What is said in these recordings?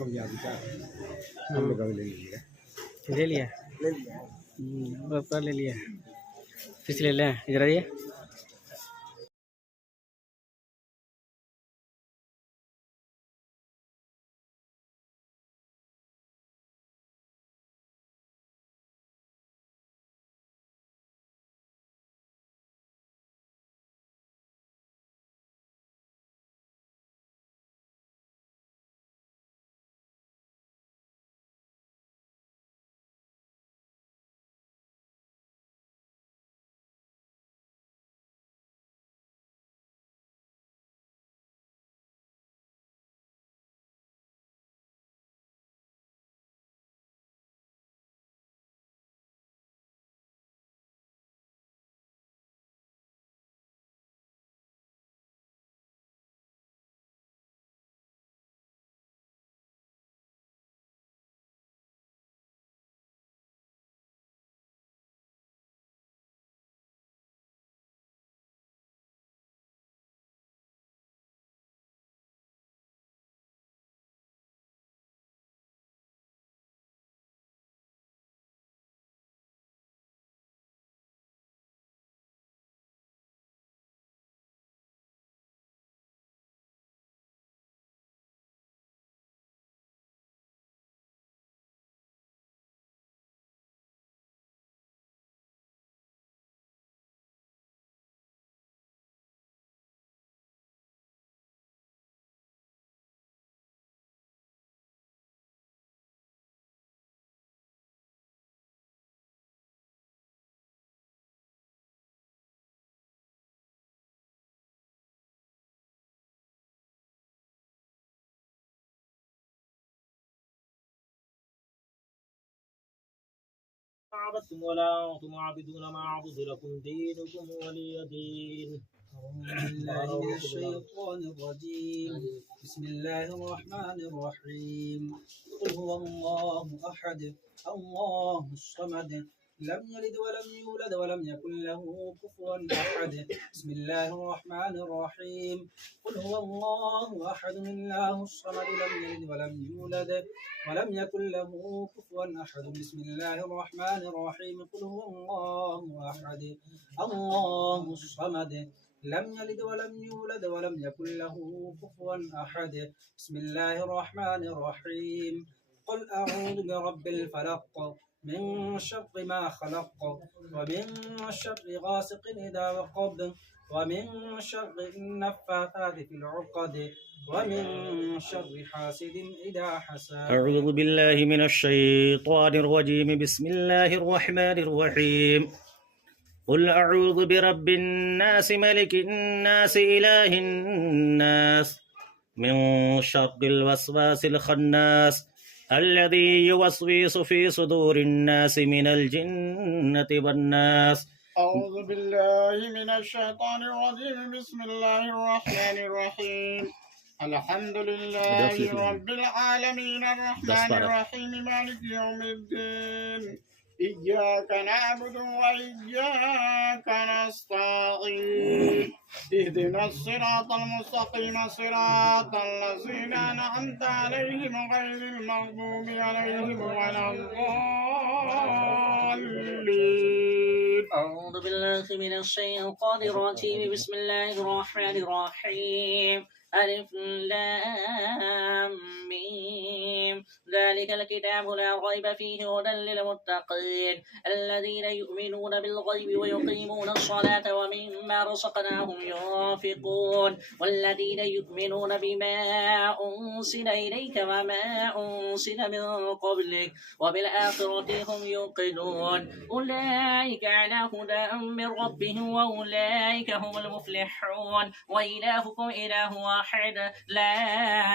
हो गया अभी का हम लोग अभी ले लिया ले लिया पूरा ले लिया फिर से ले लें जरा ये عبدتم ولا أنتم عابدون ما أعبد لكم دينكم ولي دين. أعوذ بالله من الشيطان الرجيم. بسم الله الرحمن الرحيم. قل هو الله أحد الله الصمد لم يلد ولم يولد ولم يكن له كفوا أحد. بسم الله الرحمن الرحيم. قل هو الله أحد الله الصمد لم يلد ولم يولد ولم يكن له كفوا أحد. بسم الله الرحمن الرحيم. قل هو الله أحد الله الصمد لم يلد ولم يولد ولم يكن له كفوا أحد. بسم الله الرحمن الرحيم. قل أعوذ برب الفلق من شر ما خلق ومن شر غاسق إذا وقب ومن شر النفاثات في العقد ومن شر حاسد إذا حسد. أعوذ بالله من الشيطان الرجيم. بسم الله الرحمن الرحيم. قل أعوذ برب الناس ملك الناس إله الناس من شر الوسواس الخناس الذي يوسوس في صدور الناس من الجنة والناس. أعوذ بالله من الشيطان الرجيم. بسم الله الرحمن الرحيم. الحمد لله رب العالمين الرحمن الرحيم مالك يوم الدين. إياك نعبد وإياك نستعين. اهدنا الصراط المستقيم صراط الذين أنعمت عليهم غير المغضوب عليهم ولا الضالين. أعوذ بالله من الشيطان الرجيم. بسم الله الرحمن الرحيم. ألف لام ميم ذلك الكتاب لا ريب فيه هدى للمتقين الذين يؤمنون بالغيب ويقيمون الصلاة ومما رزقناهم ينفقون والذين يؤمنون بما أنزل إليك وما أنزل من قبلك وبالآخرة هم يوقنون أولئك على هدى من ربهم وأولئك هم المفلحون وإلهكم إله واحد لا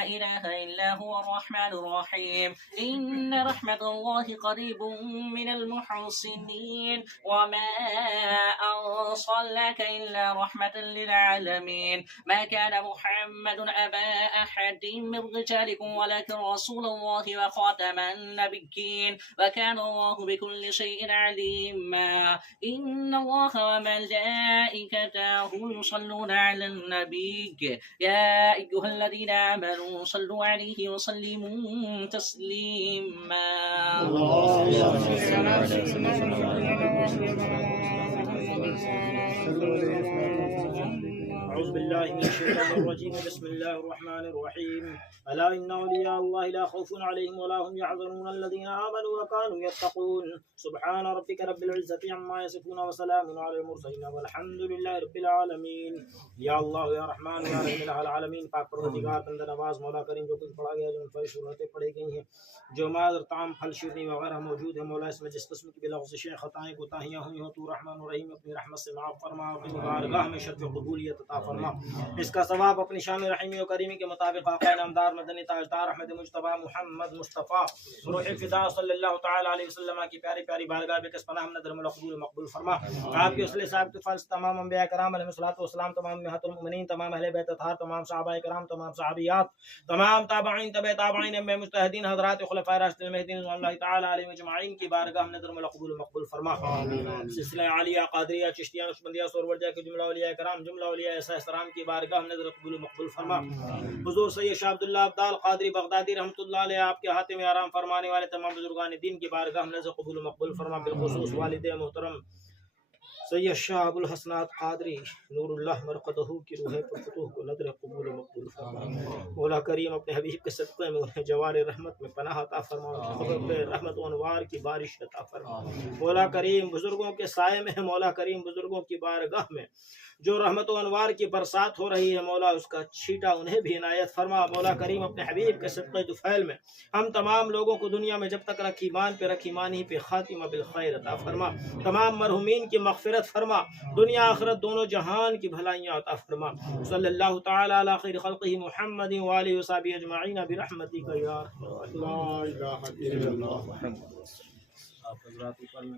إله إلا هو الرحمن الرحيم. إن رحمة الله قريب من المحسنين وما أرسلناك إلا رحمة للعالمين ما كان محمد أبا أحد من رجالكم ولكن رسول الله وخاتم النبيين وكان الله بكل شيء عليما إن الله وملائكته يصلون على النبي يا أيها الذين آمنوا صلوا عليه وسلموا تسليما أعوذ بالله من الشيطان الرجيم بسم الله الرحمن الرحيم ألا إن أولياء الله لا خوف عليهم ولا هم يحزنون الذين آمنوا وكانوا يتقون سبحان ربك رب العزة عما يصفون وسلام على المرسلين والحمد لله رب العالمين یا اللہ یا رحمان یا رحیم العالمین پاک پروردگار بندہ نواز مولا کریم جو کچھ پڑھا گیا جو فرش صورتیں پڑھی گئی ہیں جو ماذر طعام پھل شیرنی وغیرہ موجود ہے مولا اس میں جس قسم کی بلغزشیں خطائیں کوتاہیاں ہوئی ہوں تو رحمان الرحیم اپنی رحمت سے معاف فرما اپنی بارگاہ میں شرف قبولیت عطا فرما اس کا ثواب اپنی شان رحیمی و کریمی کے مطابق آقا نامدار مدنی تاجدار احمد مجتبی محمد مصطفیٰ روح فدا صلی اللہ تعالی علیہ وسلم کی پیاری پیاری بارگاہ میں کس پناہ نظر مقبول مقبول فرما آپ کے اصل صاحب کے فضل تمام انبیاء کرام علیہ الصلوۃ والسلام تمام امہات المؤمنین تمام اہل بیت اطہار تمام صحابہ کرام تمام صحابیات تمام تابعین تبع تابعین میں مجتہدین حضرات خلفائے راشدین المہدیین رضوان اللہ تعالی علیہم اجمعین کی بارگاہ نظر مقبول مقبول فرما سلسلہ عالیہ قادریہ چشتیہ نقشبندیہ سورورجہ کے جملہ اولیاء کرام جملہ اولیاء احترام کی بارگاہ نظر قبول مقبول فرما حضور سید شاہ عبداللہ عبدال قادری بغدادی رحمۃ اللہ علیہ آپ کے ہاتھ میں آرام فرمانے والے تمام بزرگان دین کی بارگاہ نظر قبول مقبول فرما بالخصوص والد محترم سید شاہ ابو الحسنات قادری نور اللہ مرقدہ کی روح پرفتوح کو نظر قبول مقبول فرما مولا کریم اپنے حبیب کے صدقے میں انہیں جوار رحمت میں پناہ عطا فرما خبر پہ رحمت و انوار کی بارش عطا فرما مولا کریم بزرگوں کے سائے میں مولا کریم بزرگوں کی بارگاہ میں جو رحمت و انوار کی برسات ہو رہی ہے مولا اس کا چھیٹا انہیں بھی عنایت فرما مولا کریم اپنے حبیب کے صدقے طفیل میں ہم تمام لوگوں کو دنیا میں جب تک رکھ ایمان پہ رکھ ایمان ہی پہ خاتمہ بالخیر عطا فرما تمام مرحومین کی مغفرت فرما دنیا آخرت دونوں جہان کی بھلائیاں عطا فرما صلی اللہ تعالی علی خیر خلقہ محمد و آلہ وصحبہ اجمعین برحمتک یا لا الہ الا اللہ آپ حضرات اوپر میں